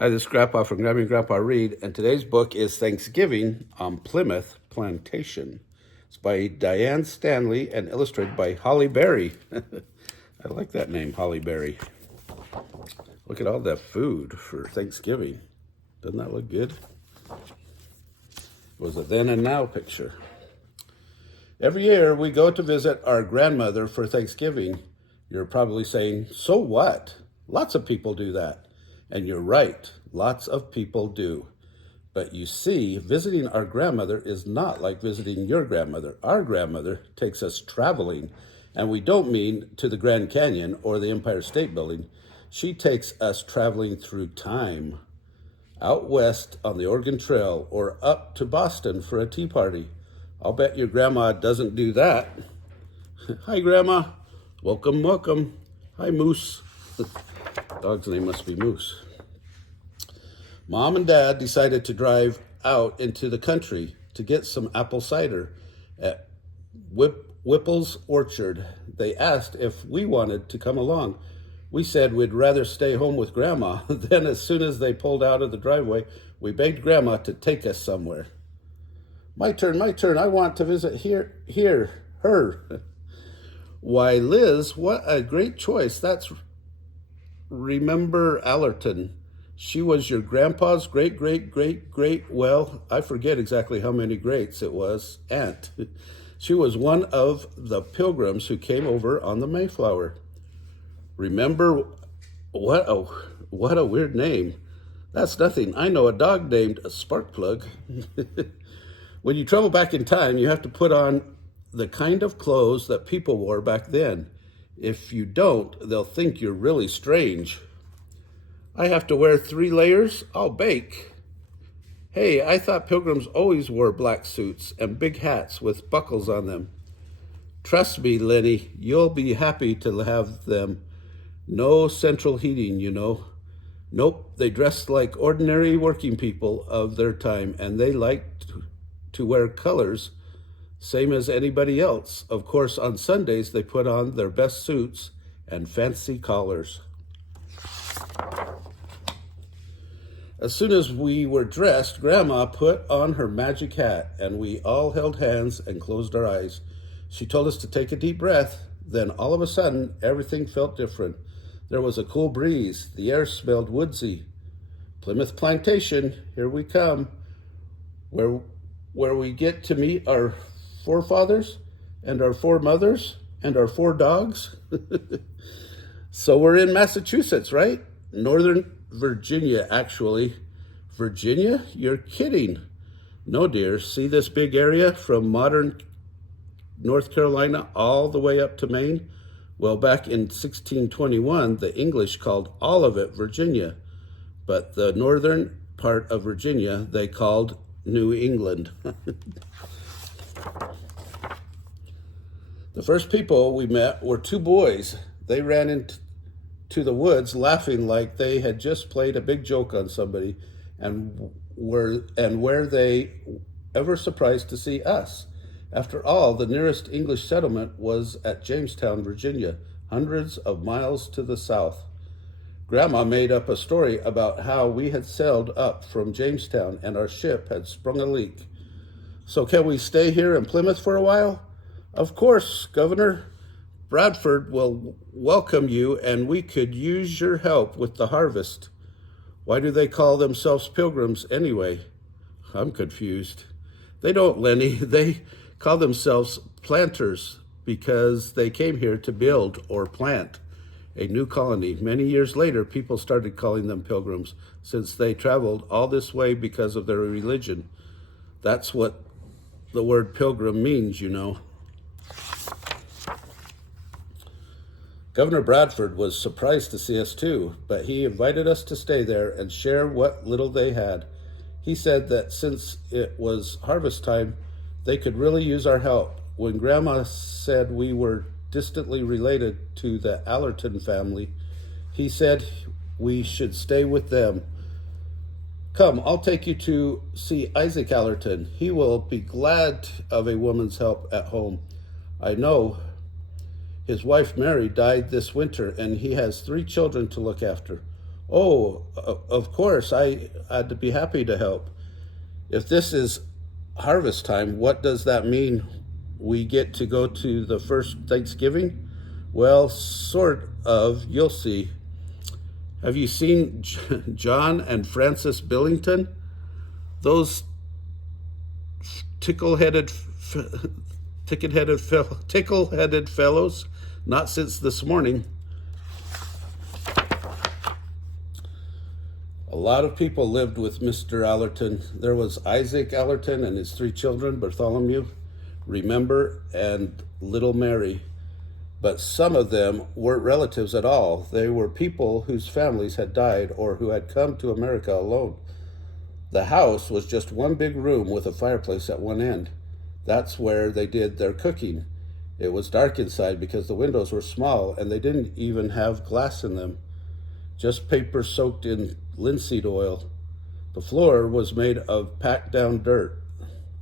Hi, this is Grandpa from Grammy and Grandpa Read, and today's book is Thanksgiving on Plymouth Plantation. It's by Diane Stanley and illustrated by Holly Berry. I like that name, Holly Berry. Look at all that food for Thanksgiving. Doesn't that look good? It was a then and now picture. Every year we go to visit our grandmother for Thanksgiving. You're probably saying, so what? Lots of people do that. And you're right, lots of people do. But you see, visiting our grandmother is not like visiting your grandmother. Our grandmother takes us traveling, and we don't mean to the Grand Canyon or the Empire State Building. She takes us traveling through time, out west on the Oregon Trail or up to Boston for a tea party. I'll bet your grandma doesn't do that. Hi, Grandma. Welcome, welcome. Hi, Moose. Dog's name must be Moose. Mom and Dad decided to drive out into the country to get some apple cider at Whipple's Orchard. They asked if we wanted to come along. We said we'd rather stay home with Grandma. Then as soon as they pulled out of the driveway, we begged Grandma to take us somewhere. My turn. I want to visit her. Why, Liz, what a great choice. That's Remember Allerton. She was your grandpa's great, well, I forget exactly how many greats it was, aunt. She was one of the pilgrims who came over on the Mayflower. Remember, what a weird name. That's nothing. I know a dog named Sparkplug. When you travel back in time, you have to put on the kind of clothes that people wore back then. If you don't, they'll think you're really strange. I have to wear 3 layers? I'll bake. Hey, I thought pilgrims always wore black suits and big hats with buckles on them. Trust me, Lenny, you'll be happy to have them. No central heating, you know. Nope, they dressed like ordinary working people of their time, and they liked to wear colors, same as anybody else. Of course, on Sundays, they put on their best suits and fancy collars. As soon as we were dressed, Grandma put on her magic hat, and we all held hands and closed our eyes. She told us to take a deep breath. Then all of a sudden, everything felt different. There was a cool breeze. The air smelled woodsy. Plymouth Plantation, here we come, where we get to meet our forefathers and our foremothers and our 4 dogs. So we're in Massachusetts, right? Northern Virginia, actually. Virginia? You're kidding. No, dear. See this big area from modern North Carolina all the way up to Maine? Well, back in 1621, the English called all of it Virginia, but the northern part of Virginia they called New England. The first people we met were 2 boys. They ran into the woods laughing like they had just played a big joke on somebody, and were they ever surprised to see us? After all, the nearest English settlement was at Jamestown, Virginia, hundreds of miles to the south. Grandma made up a story about how we had sailed up from Jamestown and our ship had sprung a leak. So can we stay here in Plymouth for a while? Of course, Governor. Bradford will welcome you, and we could use your help with the harvest. Why do they call themselves pilgrims anyway? I'm confused. They don't, Lenny. They call themselves planters because they came here to build or plant a new colony. Many years later, people started calling them pilgrims since they traveled all this way because of their religion. That's what the word pilgrim means, you know. Governor Bradford was surprised to see us too, but he invited us to stay there and share what little they had. He said that since it was harvest time, they could really use our help. When Grandma said we were distantly related to the Allerton family, he said we should stay with them. Come, I'll take you to see Isaac Allerton. He will be glad of a woman's help at home. I know. His wife, Mary, died this winter, and he has 3 children to look after. Oh, of course, I'd be happy to help. If this is harvest time, what does that mean? We get to go to the first Thanksgiving? Well, sort of. You'll see. Have you seen John and Frances Billington? Those tickle-headed, tickle-headed fellows? Not since this morning. A lot of people lived with Mr. Allerton. There was Isaac Allerton and his 3 children, Bartholomew, Remember, and little Mary. But some of them weren't relatives at all. They were people whose families had died or who had come to America alone. The house was just one big room with a fireplace at one end. That's where they did their cooking. It was dark inside because the windows were small and they didn't even have glass in them, just paper soaked in linseed oil. The floor was made of packed down dirt.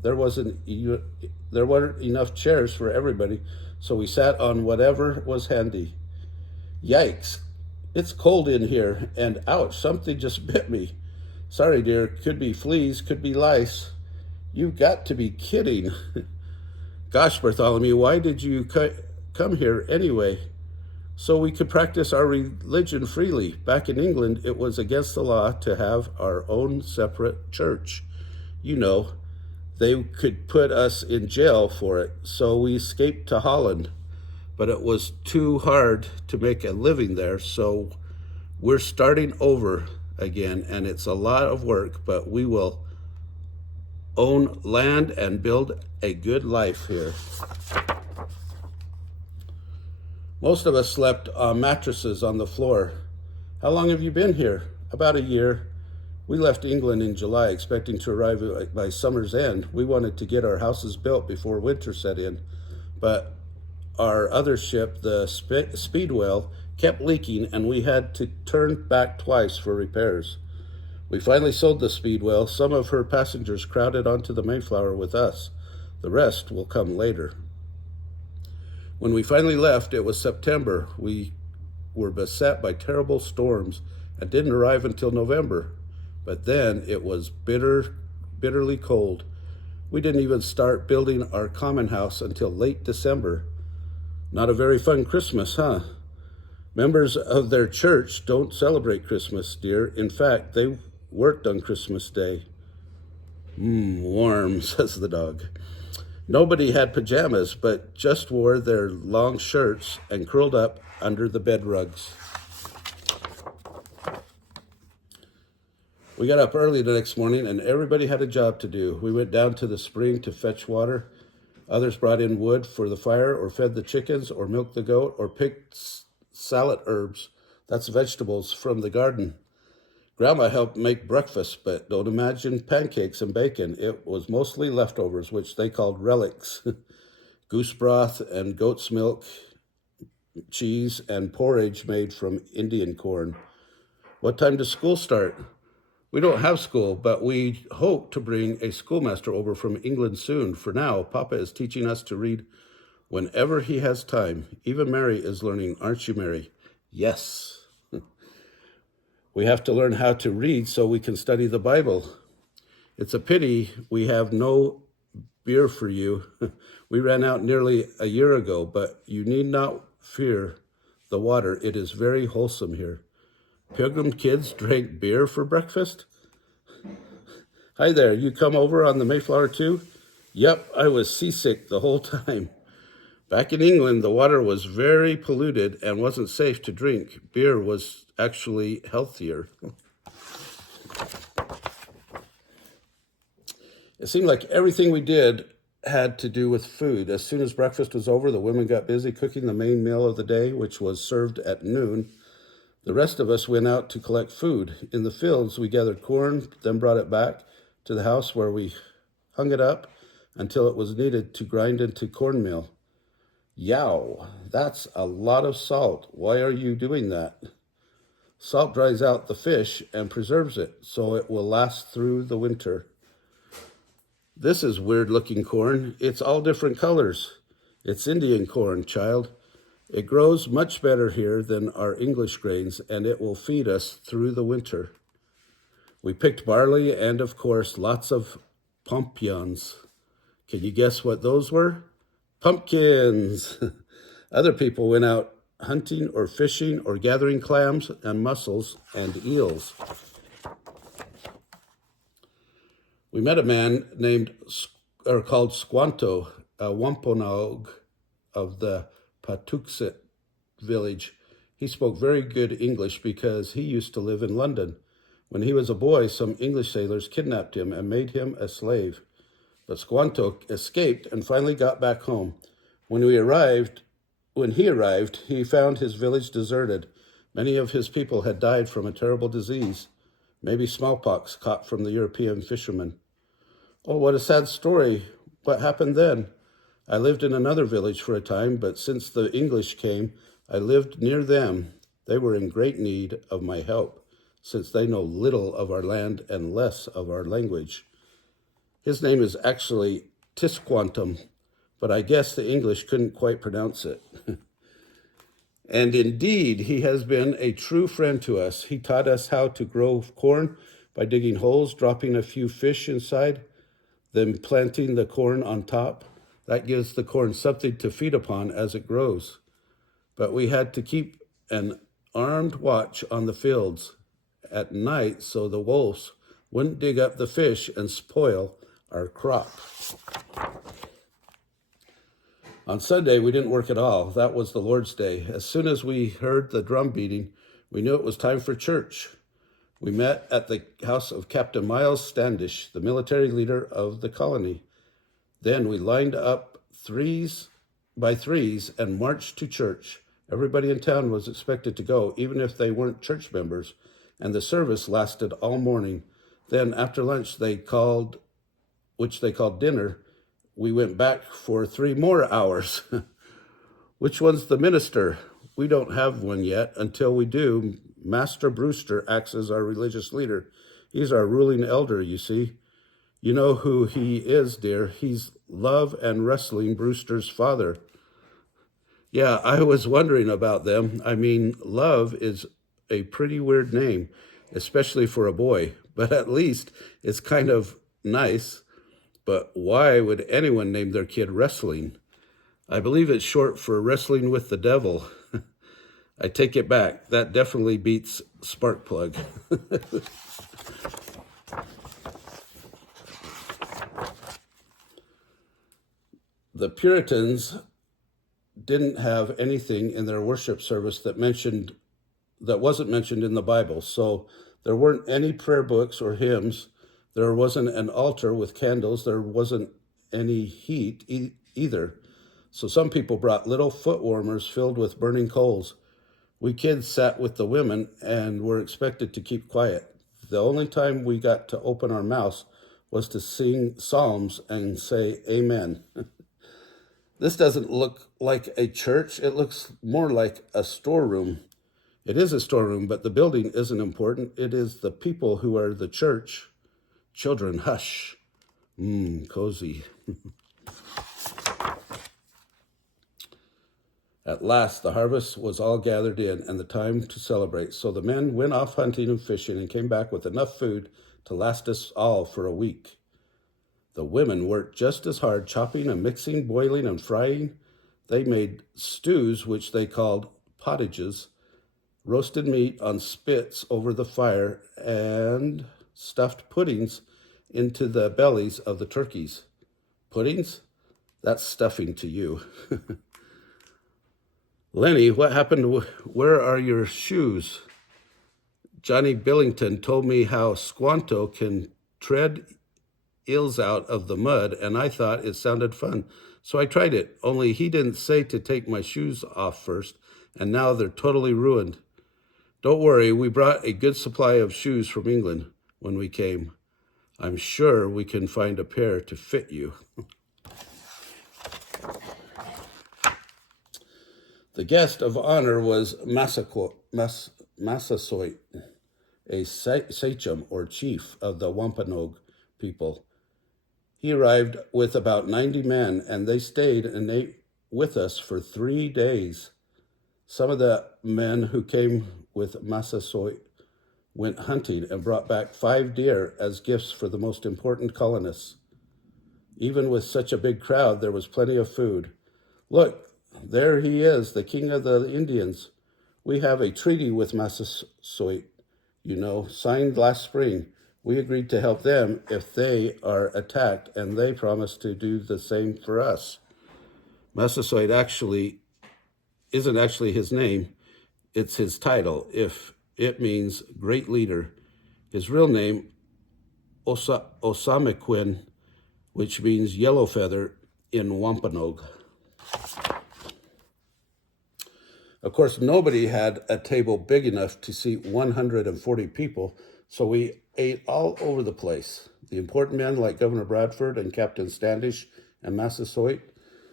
There weren't enough chairs for everybody, so we sat on whatever was handy. Yikes, it's cold in here, and ouch, something just bit me. Sorry, dear, could be fleas, could be lice. You've got to be kidding. Gosh, Bartholomew, why did you come here anyway? So we could practice our religion freely. Back in England, it was against the law to have our own separate church. You know, they could put us in jail for it, so we escaped to Holland. But it was too hard to make a living there, so we're starting over again, and it's a lot of work, but we will own land and build a good life here. Most of us slept on mattresses on the floor. How long have you been here? About a year. We left England in July, expecting to arrive by summer's end. We wanted to get our houses built before winter set in, but our other ship, the Speedwell, kept leaking, and we had to turn back twice for repairs. We finally sold the Speedwell. Some of her passengers crowded onto the Mayflower with us. The rest will come later. When we finally left, it was September. We were beset by terrible storms and didn't arrive until November. But then it was bitterly cold. We didn't even start building our common house until late December. Not a very fun Christmas, huh? Members of their church don't celebrate Christmas, dear. In fact, they worked on Christmas Day. Warm, says the dog. Nobody had pajamas, but just wore their long shirts and curled up under the bed rugs. We got up early the next morning, and everybody had a job to do. We went down to the spring to fetch water. Others brought in wood for the fire, or fed the chickens, or milked the goat, or picked salad herbs, that's vegetables, from the garden. Grandma helped make breakfast, but don't imagine pancakes and bacon. It was mostly leftovers, which they called relics. Goose broth and goat's milk, cheese, and porridge made from Indian corn. What time does school start? We don't have school, but we hope to bring a schoolmaster over from England soon. For now, Papa is teaching us to read whenever he has time. Even Mary is learning, aren't you, Mary? Yes. We have to learn how to read so we can study the Bible. It's a pity we have no beer for you. We ran out nearly a year ago, but you need not fear the water. It is very wholesome here. Pilgrim kids drank beer for breakfast? Hi there, you come over on the Mayflower too? Yep, I was seasick the whole time. Back in England, the water was very polluted and wasn't safe to drink. Beer was actually healthier. It seemed like everything we did had to do with food. As soon as breakfast was over, the women got busy cooking the main meal of the day, which was served at noon. The rest of us went out to collect food. In the fields, we gathered corn, then brought it back to the house where we hung it up until it was needed to grind into cornmeal. Yow, that's a lot of salt. Why are you doing that? Salt dries out the fish and preserves it, so it will last through the winter. This is weird-looking corn. It's all different colors. It's Indian corn, child. It grows much better here than our English grains, and it will feed us through the winter. We picked barley and, of course, lots of pompions. Can you guess what those were? Pumpkins. Other people went out hunting or fishing or gathering clams and mussels and eels. We met a man called Squanto, a Wampanoag of the Patuxet village. He spoke very good English because he used to live in London. When he was a boy, some English sailors kidnapped him and made him a slave. But Squanto escaped and finally got back home. When he arrived, he found his village deserted. Many of his people had died from a terrible disease, maybe smallpox caught from the European fishermen. Oh, what a sad story. What happened then? I lived in another village for a time, but since the English came, I lived near them. They were in great need of my help, since they know little of our land and less of our language. His name is actually Tisquantum, but I guess the English couldn't quite pronounce it. And indeed, he has been a true friend to us. He taught us how to grow corn by digging holes, dropping a few fish inside, then planting the corn on top. That gives the corn something to feed upon as it grows. But we had to keep an armed watch on the fields at night so the wolves wouldn't dig up the fish and spoil our crop. On Sunday, we didn't work at all. That was the Lord's Day. As soon as we heard the drum beating, we knew it was time for church. We met at the house of Captain Miles Standish, the military leader of the colony. Then we lined up threes by threes and marched to church. Everybody in town was expected to go, even if they weren't church members, and the service lasted all morning. Then after lunch, which they called dinner, we went back for 3 more hours. Which one's the minister? We don't have one yet. Until we do, Master Brewster acts as our religious leader. He's our ruling elder, you see. You know who he is, dear. He's Love and Wrestling Brewster's father. Yeah, I was wondering about them. I mean, Love is a pretty weird name, especially for a boy, but at least it's kind of nice. But why would anyone name their kid Wrestling? I believe it's short for Wrestling with the Devil. I take it back. That definitely beats Sparkplug. The Puritans didn't have anything in their worship service that wasn't mentioned in the Bible. So there weren't any prayer books or hymns. There wasn't an altar with candles. There wasn't any heat either. So some people brought little foot warmers filled with burning coals. We kids sat with the women and were expected to keep quiet. The only time we got to open our mouths was to sing psalms and say amen. This doesn't look like a church. It looks more like a storeroom. It is a storeroom, but the building isn't important. It is the people who are the church. Children, hush. Cozy. At last, the harvest was all gathered in and the time to celebrate. So the men went off hunting and fishing and came back with enough food to last us all for a week. The women worked just as hard, chopping and mixing, boiling and frying. They made stews, which they called pottages, roasted meat on spits over the fire, and stuffed puddings into the bellies of the turkeys. Puddings? That's stuffing to you. Lenny, what happened? Where are your shoes? Johnny Billington told me how Squanto can tread eels out of the mud, and I thought it sounded fun. So I tried it, only he didn't say to take my shoes off first, and now they're totally ruined. Don't worry, we brought a good supply of shoes from England when we came. I'm sure we can find a pair to fit you. The guest of honor was Massasoit, a sachem or chief of the Wampanoag people. He arrived with about 90 men, and they stayed and ate with us for 3 days. Some of the men who came with Massasoit went hunting and brought back 5 deer as gifts for the most important colonists. Even with such a big crowd, there was plenty of food. Look, there he is, the king of the Indians. We have a treaty with Massasoit, signed last spring. We agreed to help them if they are attacked, and they promised to do the same for us. Massasoit isn't actually his name, it's his title. If it means great leader. His real name, Osamequin, which means yellow feather in Wampanoag. Of course, nobody had a table big enough to seat 140 people, so we ate all over the place. The important men like Governor Bradford and Captain Standish and Massasoit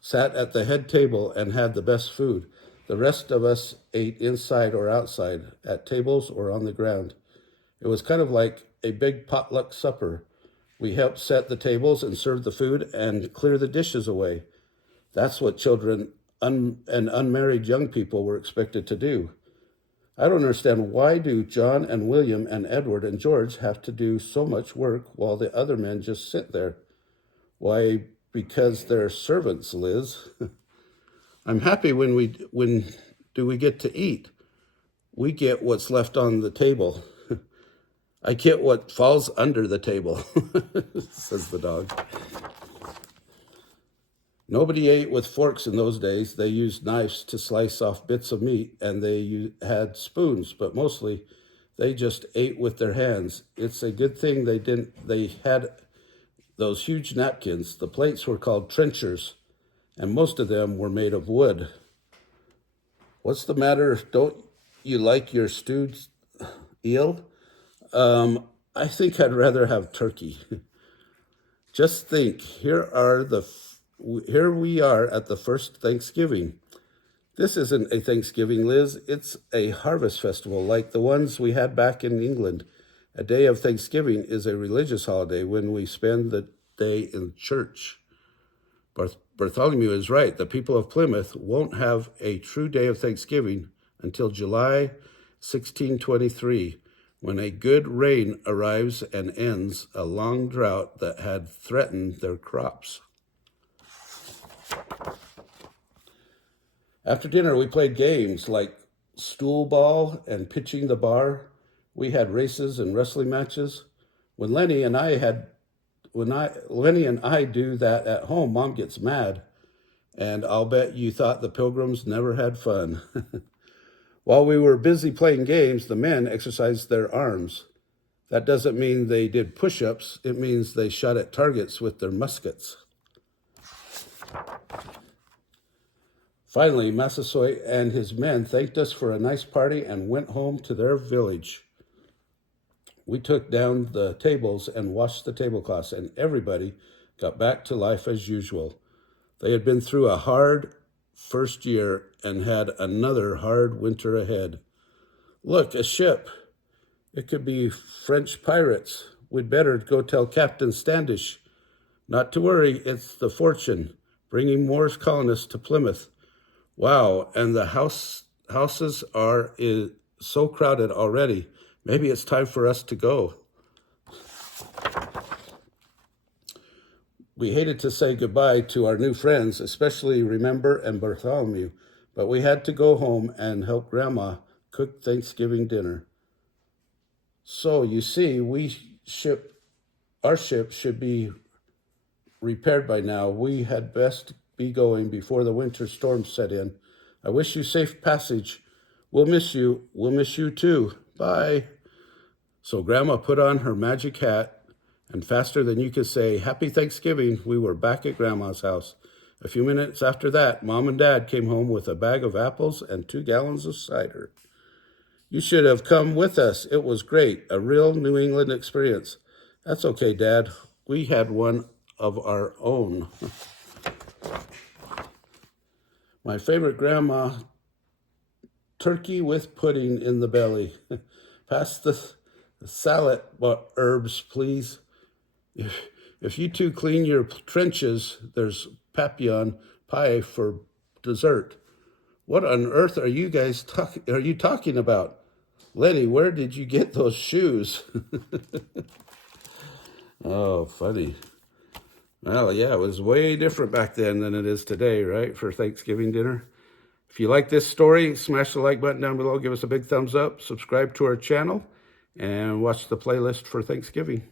sat at the head table and had the best food. The rest of us ate inside or outside, at tables or on the ground. It was kind of like a big potluck supper. We helped set the tables and serve the food and clear the dishes away. That's what children and unmarried young people were expected to do. I don't understand, why do John and William and Edward and George have to do so much work while the other men just sit there? Why, because they're servants, Liz. I'm happy when we get to eat. We get what's left on the table. I get what falls under the table, says the dog. Nobody ate with forks in those days. They used knives to slice off bits of meat, and they had spoons, but mostly they just ate with their hands. It's a good thing they had those huge napkins. The plates were called trenchers, and most of them were made of wood. What's the matter? Don't you like your stewed eel? I think I'd rather have turkey. Just think, here we are at the first Thanksgiving. This isn't a Thanksgiving, Liz. It's a harvest festival like the ones we had back in England. A day of Thanksgiving is a religious holiday when we spend the day in church. Bartholomew is right. The people of Plymouth won't have a true day of Thanksgiving until July 1623, when a good rain arrives and ends a long drought that had threatened their crops. After dinner, we played games like stool ball and pitching the bar. We had races and wrestling matches. When Lenny and I do that at home, Mom gets mad, and I'll bet you thought the Pilgrims never had fun. While we were busy playing games, the men exercised their arms. That doesn't mean they did push-ups. It means they shot at targets with their muskets. Finally, Massasoit and his men thanked us for a nice party and went home to their village. We took down the tables and washed the tablecloths, and everybody got back to life as usual. They had been through a hard first year and had another hard winter ahead. Look, a ship. It could be French pirates. We'd better go tell Captain Standish. Not to worry, it's the Fortune, bringing more colonists to Plymouth. Wow, and the houses are so crowded already. Maybe it's time for us to go. We hated to say goodbye to our new friends, especially Remember and Bartholomew, but we had to go home and help Grandma cook Thanksgiving dinner. So, you see, our ship should be repaired by now. We had best be going before the winter storms set in. I wish you safe passage. We'll miss you. We'll miss you too. Bye. So Grandma put on her magic hat, and faster than you could say, Happy Thanksgiving, we were back at Grandma's house. A few minutes after that, Mom and Dad came home with a bag of apples and 2 gallons of cider. You should have come with us. It was great, a real New England experience. That's okay, Dad. We had one of our own. My favorite, Grandma, turkey with pudding in the belly. Pass the salad herbs, please. If you two clean your trenches, there's papillon pie for dessert. What on earth are you guys talking about? Lenny, where did you get those shoes? Oh, funny. Well, yeah, it was way different back then than it is today, right? For Thanksgiving dinner. If you like this story, smash the like button down below, give us a big thumbs up, subscribe to our channel, and watch the playlist for Thanksgiving.